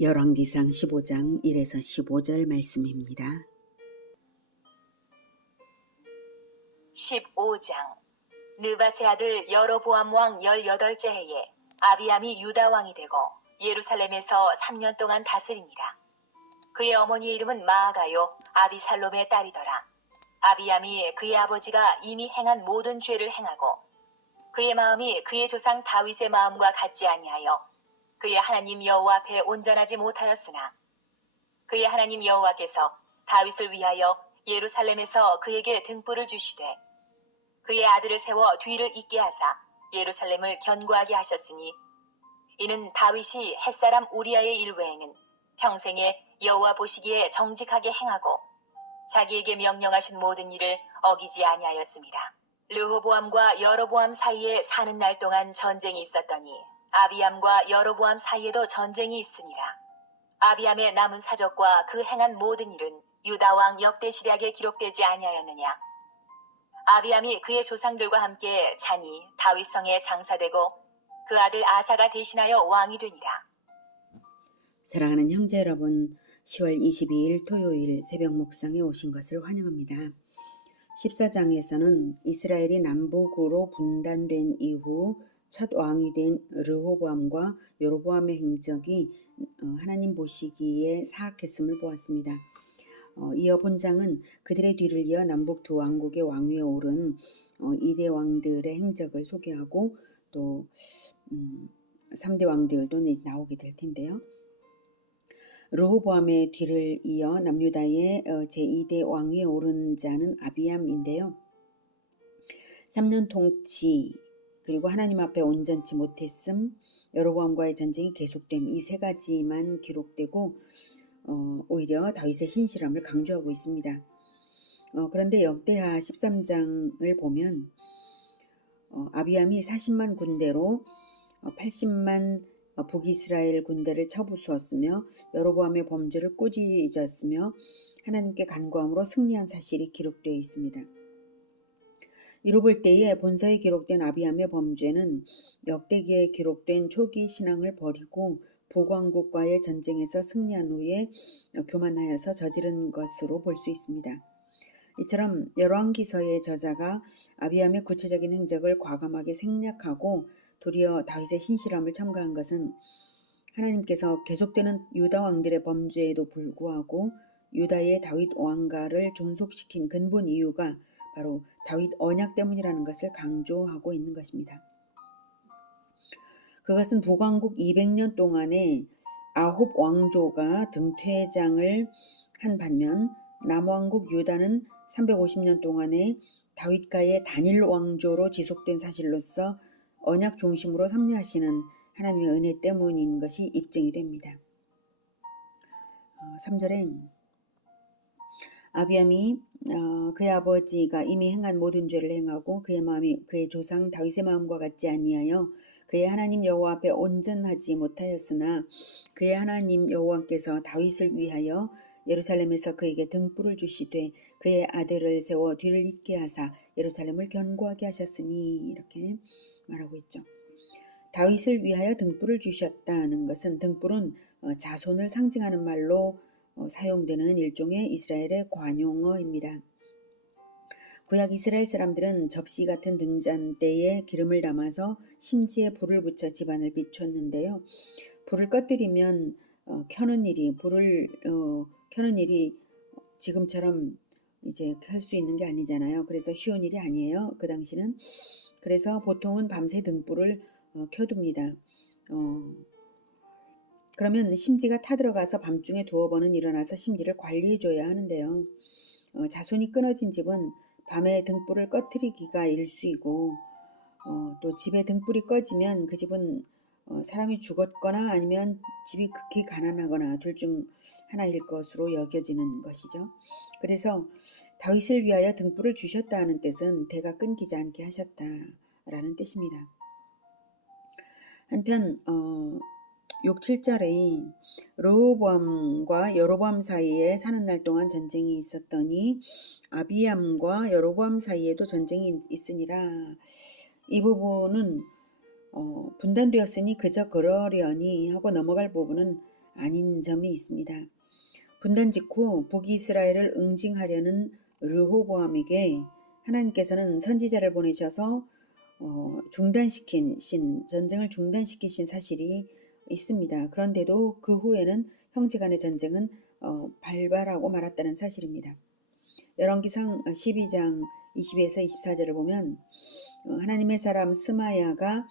열왕기상 15장 1에서 15절 말씀입니다. 15장 느밧의 아들 여로보암 왕 18째 해에 아비암이 유다 왕이 되고 예루살렘에서 3년 동안 다스리니라. 그의 어머니의 이름은 마아가요 아비살롬의 딸이더라. 아비암이 그의 아버지가 이미 행한 모든 죄를 행하고 그의 마음이 그의 조상 다윗의 마음과 같지 아니하여 그의 하나님 여호와 앞에 온전하지 못하였으나 그의 하나님 여호와께서 다윗을 위하여 예루살렘에서 그에게 등불을 주시되 그의 아들을 세워 뒤를 잇게 하사 예루살렘을 견고하게 하셨으니 이는 다윗이 햇사람 우리아의 일 외에는 평생에 여호와 보시기에 정직하게 행하고 자기에게 명령하신 모든 일을 어기지 아니하였습니다. 르호보암과 여로보암 사이에 사는 날 동안 전쟁이 있었더니 아비암과 여로보암 사이에도 전쟁이 있으니라. 아비암의 남은 사적과 그 행한 모든 일은 유다 왕 역대시략에 기록되지 아니하였느냐. 아비암이 그의 조상들과 함께 잔이 다윗성에 장사되고 그 아들 아사가 대신하여 왕이 되니라. 사랑하는 형제 여러분, 10월 22일 토요일 새벽 묵상에 오신 것을 환영합니다. 14장에서는 이스라엘이 남북으로 분단된 이후 첫 왕이 된 르호보암과 여로보암의 행적이 하나님 보시기에 사악했음을 보았습니다. 이어 본장은 그들의 뒤를 이어 남북 두 왕국의 왕위에 오른 2대 왕들의 행적을 소개하고 또 3대 왕들도 나오게 될 텐데요. 르호보암의 뒤를 이어 남유다의 제2대 왕위에 오른 자는 아비암인데요. 3년 통치, 그리고 하나님 앞에 온전치 못했음, 여로보암과의 전쟁이 계속됨, 이 세 가지만 기록되고 오히려 다윗의 신실함을 강조하고 있습니다. 그런데 역대하 13장을 보면 아비암이 40만 군대로 80만 북이스라엘 군대를 쳐부수었으며 여로보암의 범죄를 꾸짖었으며 하나님께 간구함으로 승리한 사실이 기록되어 있습니다. 이로 볼 때에 본서에 기록된 아비암의 범죄는 역대기에 기록된 초기 신앙을 버리고 북왕국과의 전쟁에서 승리한 후에 교만하여서 저지른 것으로 볼 수 있습니다. 이처럼 열왕기서의 저자가 아비암의 구체적인 행적을 과감하게 생략하고 도리어 다윗의 신실함을 첨가한 것은 하나님께서 계속되는 유다 왕들의 범죄에도 불구하고 유다의 다윗 왕가를 존속시킨 근본 이유가 바로 다윗 언약 때문이라는 것을 강조하고 있는 것입니다. 그것은 북왕국 200년 동안에 아홉 왕조가 등퇴장을 한 반면 남왕국 유다는 350년 동안에 다윗과의 단일 왕조로 지속된 사실로서 언약 중심으로 섭리하시는 하나님의 은혜 때문인 것이 입증이 됩니다. 3절엔 아비암이 그의 아버지가 이미 행한 모든 죄를 행하고 그의 마음이 그의 조상 다윗의 마음과 같지 아니하여 그의 하나님 여호와 앞에 온전하지 못하였으나 그의 하나님 여호와께서 다윗을 위하여 예루살렘에서 그에게 등불을 주시되 그의 아들을 세워 뒤를 잇게 하사 예루살렘을 견고하게 하셨으니, 이렇게 말하고 있죠. 다윗을 위하여 등불을 주셨다는 것은, 등불은 자손을 상징하는 말로 사용되는 일종의 이스라엘의 관용어입니다. 구약 이스라엘 사람들은 접시 같은 등잔대에 기름을 담아서 심지에 불을 붙여 집안을 비췄는데요. 불을 꺼뜨리면 켜는 일이 지금처럼 이제 켤 수 있는 게 아니잖아요. 그래서 쉬운 일이 아니에요. 그 당시는. 그래서 보통은 밤새 등불을 켜둡니다. 그러면 심지가 타들어가서 밤중에 두어 번은 일어나서 심지를 관리해줘야 하는데요. 자손이 끊어진 집은 밤에 등불을 꺼트리기가 일수이고 또 집에 등불이 꺼지면 그 집은 사람이 죽었거나 아니면 집이 극히 가난하거나 둘 중 하나일 것으로 여겨지는 것이죠. 그래서 다윗을 위하여 등불을 주셨다는 뜻은 대가 끊기지 않게 하셨다라는 뜻입니다. 한편 6, 7절에 르호보암과 여로보암 사이에 사는 날 동안 전쟁이 있었더니 아비암과 여로보암 사이에도 전쟁이 있으니라. 이 부분은 분단되었으니 그저 그러려니 하고 넘어갈 부분은 아닌 점이 있습니다. 분단 직후 북이스라엘을 응징하려는 르호보암에게 하나님께서는 선지자를 보내셔서 전쟁을 중단시키신 사실이 있습니다. 그런데도 그 후에는 형제간의 전쟁은 발발하고 말았다는 사실입니다. 열왕기상 12장 22에서 24절을 보면 하나님의 사람 스마야가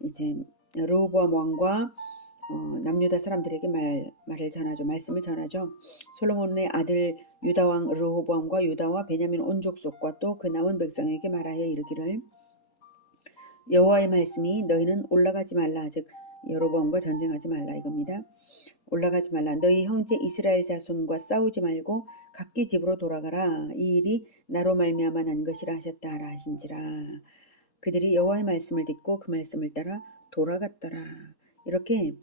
이제 르호보암 왕과 남유다 사람들에게 말을 전하죠. 말씀을 전하죠. 솔로몬의 아들 유다 왕 르호보암과 유다와 베냐민 온 족속과 또 그 남은 백성에게 말하여 이르기를 여호와의 말씀이 너희는 올라가지 말라. 즉 여로보암과 전쟁하지 말라 이겁니다. 올라가지 말라. 너희 형제 이스라엘 자손과 싸우지 말고 각기 집으로 돌아가라. 이 일이 나로 말미암아 난 것이라 하셨다 하라 하신지라. 그들이 여호와의 말씀을 듣고 그 말씀을 따라 돌아갔더라. 이렇게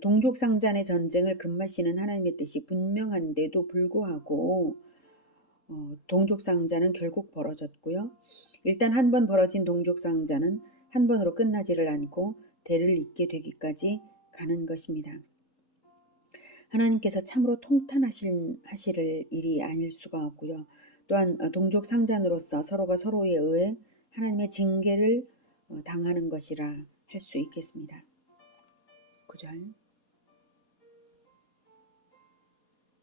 동족상잔의 전쟁을 금하시는 하나님의 뜻이 분명한데도 불구하고 동족상잔은 결국 벌어졌고요. 일단 한 번 벌어진 동족상잔은 한 번으로 끝나지를 않고 대를 잇게 되기까지 가는 것입니다. 하나님께서 참으로 통탄하실 일이 아닐 수가 없고요. 또한 동족상잔으로서 서로가 서로에 의해 하나님의 징계를 당하는 것이라 할 수 있겠습니다. 9절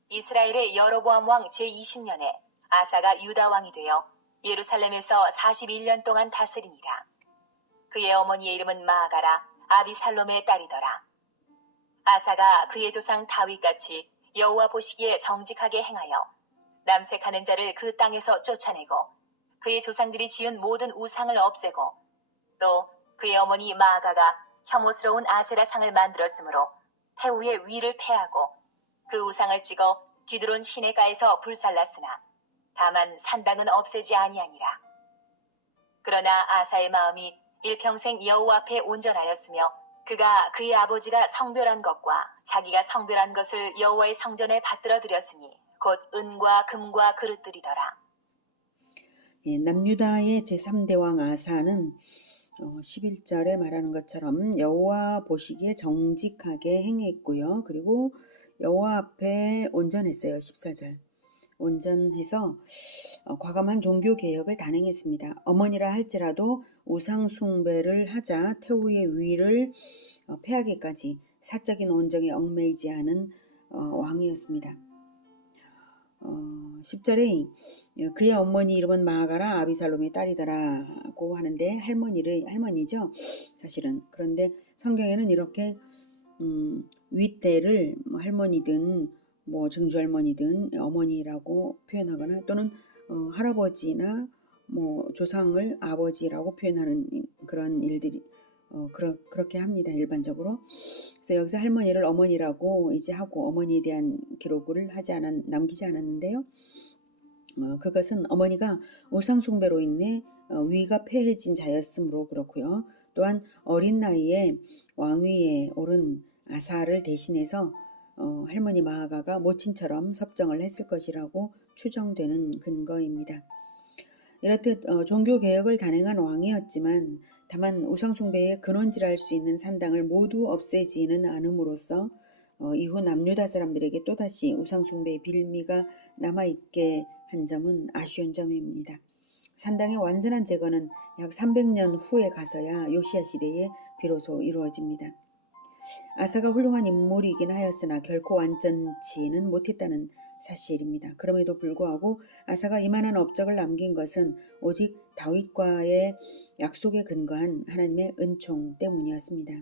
이스라엘의 여로보암 왕 제20년에 아사가 유다 왕이 되어 예루살렘에서 41년 동안 다스리니라. 그의 어머니의 이름은 마아가라 아비살롬의 딸이더라. 아사가 그의 조상 다윗같이 여호와 보시기에 정직하게 행하여 남색하는 자를 그 땅에서 쫓아내고 그의 조상들이 지은 모든 우상을 없애고 또 그의 어머니 마아가가 혐오스러운 아세라 상을 만들었으므로 태우의 위를 패하고 그 우상을 찍어 기드론 시내가에서 불살랐으나 다만 산당은 없애지 아니하니라. 그러나 아사의 마음이 일평생 여호와 앞에 온전하였으며 그가 그의 아버지가 성별한 것과 자기가 성별한 것을 여호와의 성전에 받들어 드렸으니 곧 은과 금과 그릇들이더라. 남유다의 제3대 왕 아사는 11절에 말하는 것처럼 여호와 보시기에 정직하게 행했고요. 그리고 여호와 앞에 온전했어요. 14절. 온전해서 과감한 종교개혁을 단행했습니다. 어머니라 할지라도 우상숭배를 하자 태후의 위를 패하기까지 사적인 온정에 얽매이지 않은 왕이었습니다. 10절에 그의 어머니 이름은 마아가라 아비살롬의 딸이더라고 하는데 할머니죠 사실은. 그런데 성경에는 이렇게 윗대를 할머니든 증조할머니든 어머니라고 표현하거나 또는 할아버지나 조상을 아버지라고 표현하는 그런 일들이 그렇게 합니다. 일반적으로. 그래서 여기서 할머니를 어머니라고 이제 하고 어머니에 대한 기록을 남기지 않았는데요. 그것은 어머니가 우상숭배로 인해 위가 폐해진 자였으므로 그렇고요. 또한 어린 나이에 왕위에 오른 아사를 대신해서 할머니 마아가가 모친처럼 섭정을 했을 것이라고 추정되는 근거입니다. 이렇듯 종교개혁을 단행한 왕이었지만 다만 우상숭배의 근원지랄 수 있는 산당을 모두 없애지는 않음으로써 이후 남유다 사람들에게 또다시 우상숭배의 빌미가 남아있게 한 점은 아쉬운 점입니다. 산당의 완전한 제거는 약 300년 후에 가서야 요시야 시대에 비로소 이루어집니다. 아사가 훌륭한 인물이긴 하였으나 결코 완전치는 못했다는 사실입니다. 그럼에도 불구하고 아사가 이만한 업적을 남긴 것은 오직 다윗과의 약속에 근거한 하나님의 은총 때문이었습니다.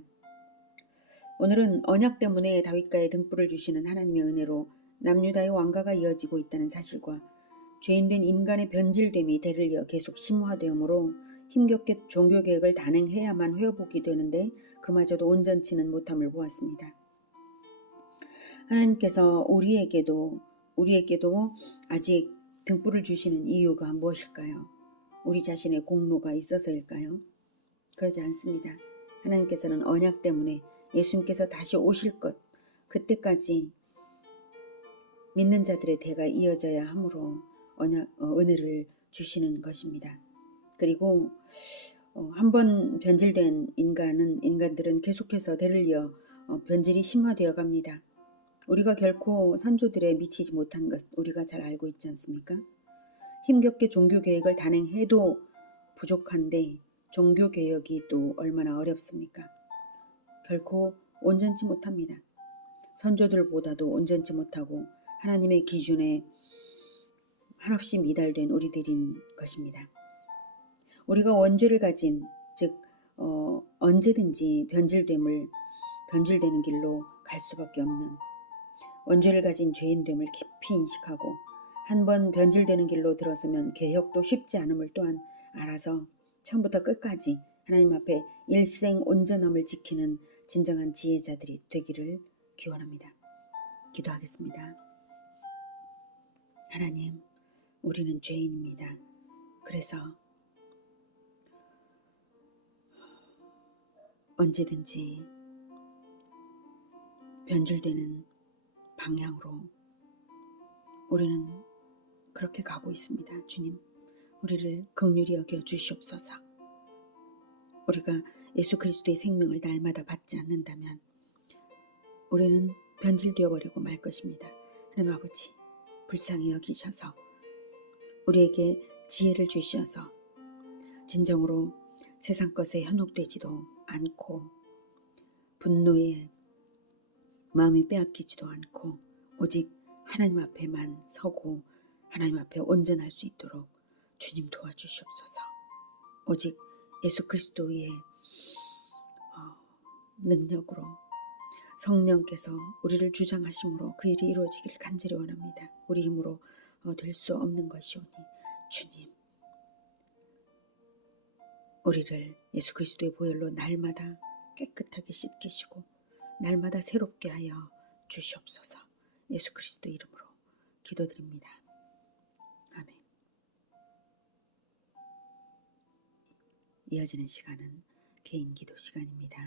오늘은 언약 때문에 다윗과의 등불을 주시는 하나님의 은혜로 남유다의 왕가가 이어지고 있다는 사실과 죄인된 인간의 변질됨이 대를 이어 계속 심화되므로 힘겹게 종교개혁을 단행해야만 회복이 되는데 그마저도 온전치는 못함을 보았습니다. 하나님께서 우리에게도 아직 등불을 주시는 이유가 무엇일까요? 우리 자신의 공로가 있어서일까요? 그러지 않습니다. 하나님께서는 언약 때문에 예수님께서 다시 오실 것, 그때까지 믿는 자들의 대가 이어져야 하므로 은혜를 주시는 것입니다. 그리고 한번 변질된 인간들은 계속해서 대를 이어 변질이 심화되어 갑니다. 우리가 결코 선조들에 미치지 못한 것 우리가 잘 알고 있지 않습니까? 힘겹게 종교개혁을 단행해도 부족한데 종교개혁이 또 얼마나 어렵습니까? 결코 온전치 못합니다. 선조들보다도 온전치 못하고 하나님의 기준에 한없이 미달된 우리들인 것입니다. 우리가 원죄를 가진 즉 언제든지 변질되는 길로 갈 수밖에 없는 원죄를 가진 죄인됨을 깊이 인식하고 한번 변질되는 길로 들어서면 개혁도 쉽지 않음을 또한 알아서 처음부터 끝까지 하나님 앞에 일생 온전함을 지키는 진정한 지혜자들이 되기를 기원합니다. 기도하겠습니다. 하나님, 우리는 죄인입니다. 그래서 언제든지 변질되는 방향으로 우리는 그렇게 가고 있습니다. 주님, 우리를 긍휼히 여겨 주시옵소서. 우리가 예수 그리스도의 생명을 날마다 받지 않는다면 우리는 변질되어 버리고 말 것입니다. 하나님 아버지, 불쌍히 여기셔서 우리에게 지혜를 주셔서 진정으로 세상 것에 현혹되지도 않고 분노에 마음이 빼앗기지도 않고 오직 하나님 앞에만 서고 하나님 앞에 온전할 수 있도록 주님 도와주시옵소서. 오직 예수 그리스도의 능력으로 성령께서 우리를 주장하심으로 그 일이 이루어지기를 간절히 원합니다. 우리 힘으로 될 수 없는 것이오니 주님, 우리를 예수 그리스도의 보혈로 날마다 깨끗하게 씻기시고 날마다 새롭게 하여 주시옵소서. 예수 그리스도 이름으로 기도드립니다. 아멘. 이어지는 시간은 개인 기도 시간입니다.